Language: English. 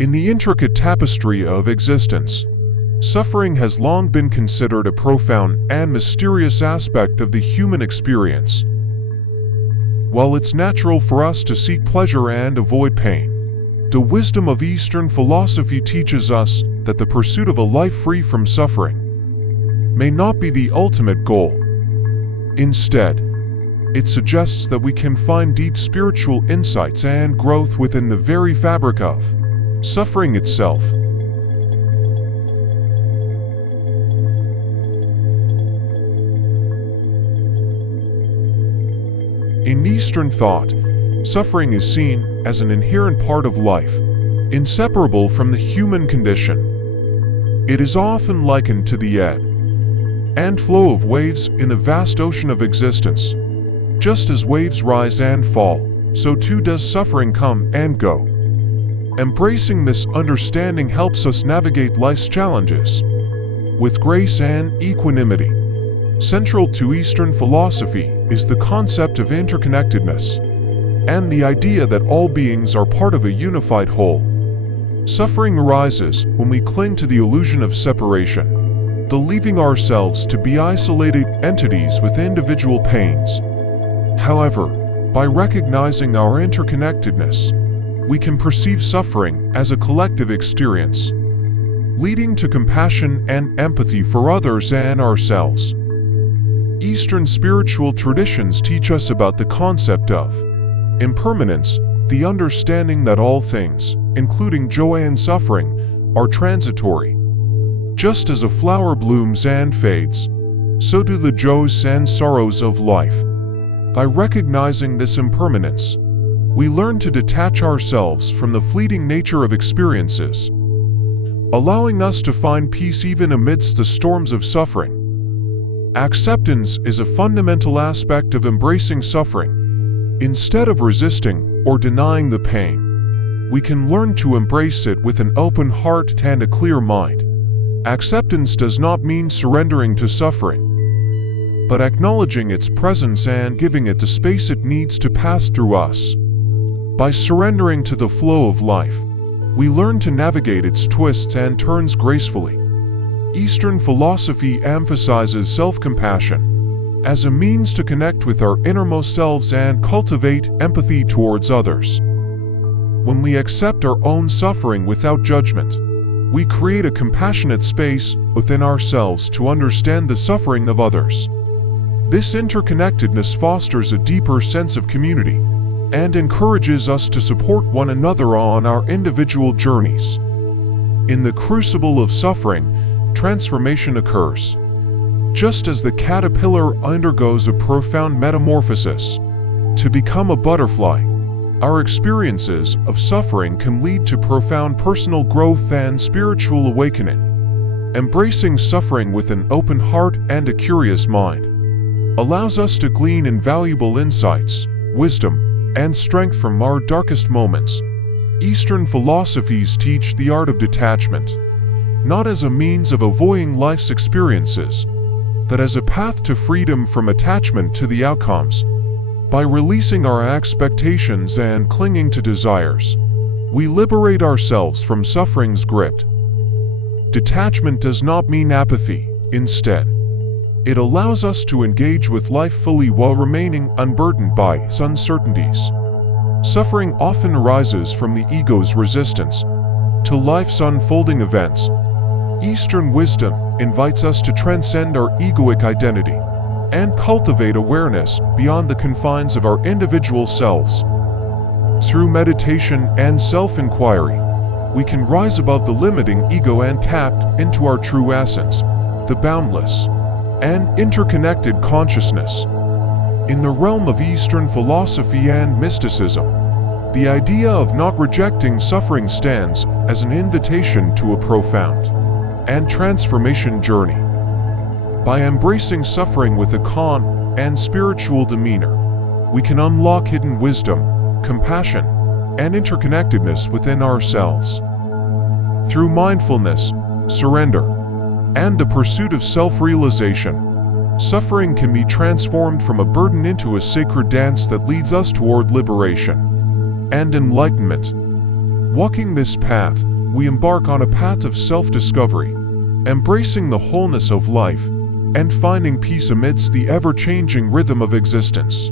In the intricate tapestry of existence, suffering has long been considered a profound and mysterious aspect of the human experience. While it's natural for us to seek pleasure and avoid pain, the wisdom of Eastern philosophy teaches us that the pursuit of a life free from suffering may not be the ultimate goal. Instead, it suggests that we can find deep spiritual insights and growth within the very fabric of suffering itself. In Eastern thought, suffering is seen as an inherent part of life, inseparable from the human condition. It is often likened to the ebb and flow of waves in the vast ocean of existence. Just as waves rise and fall, so too does suffering come and go. Embracing this understanding helps us navigate life's challenges with grace and equanimity. Central to Eastern philosophy is the concept of interconnectedness and the idea that all beings are part of a unified whole. Suffering arises when we cling to the illusion of separation, believing ourselves to be isolated entities with individual pains. However, by recognizing our interconnectedness, we can perceive suffering as a collective experience, leading to compassion and empathy for others and ourselves. Eastern spiritual traditions teach us about the concept of impermanence, the understanding that all things, including joy and suffering, are transitory. Just as a flower blooms and fades, so do the joys and sorrows of life. By recognizing this impermanence, we learn to detach ourselves from the fleeting nature of experiences, allowing us to find peace even amidst the storms of suffering. Acceptance is a fundamental aspect of embracing suffering. Instead of resisting or denying the pain, we can learn to embrace it with an open heart and a clear mind. Acceptance does not mean surrendering to suffering, but acknowledging its presence and giving it the space it needs to pass through us. By surrendering to the flow of life, we learn to navigate its twists and turns gracefully. Eastern philosophy emphasizes self-compassion as a means to connect with our innermost selves and cultivate empathy towards others. When we accept our own suffering without judgment, we create a compassionate space within ourselves to understand the suffering of others. This interconnectedness fosters a deeper sense of community and encourages us to support one another on our individual journeys. In the crucible of suffering, transformation occurs. Just as the caterpillar undergoes a profound metamorphosis to become a butterfly, our experiences of suffering can lead to profound personal growth and spiritual awakening. Embracing suffering with an open heart and a curious mind allows us to glean invaluable insights, wisdom, and strength from our darkest moments. Eastern philosophies teach the art of detachment, not as a means of avoiding life's experiences, but as a path to freedom from attachment to the outcomes. By releasing our expectations and clinging to desires, we liberate ourselves from suffering's grip. Detachment does not mean apathy. Instead, it allows us to engage with life fully while remaining unburdened by its uncertainties. Suffering often arises from the ego's resistance to life's unfolding events. Eastern wisdom invites us to transcend our egoic identity and cultivate awareness beyond the confines of our individual selves. Through meditation and self-inquiry, we can rise above the limiting ego and tap into our true essence, the boundless and interconnected consciousness. In the realm of Eastern philosophy and mysticism, the idea of not rejecting suffering stands as an invitation to a profound and transformation journey. By embracing suffering with a calm and spiritual demeanor, we can unlock hidden wisdom, compassion, and interconnectedness within ourselves. Through mindfulness, surrender, and the pursuit of self-realization, suffering can be transformed from a burden into a sacred dance that leads us toward liberation and enlightenment. Walking this path, we embark on a path of self-discovery, embracing the wholeness of life, and finding peace amidst the ever-changing rhythm of existence.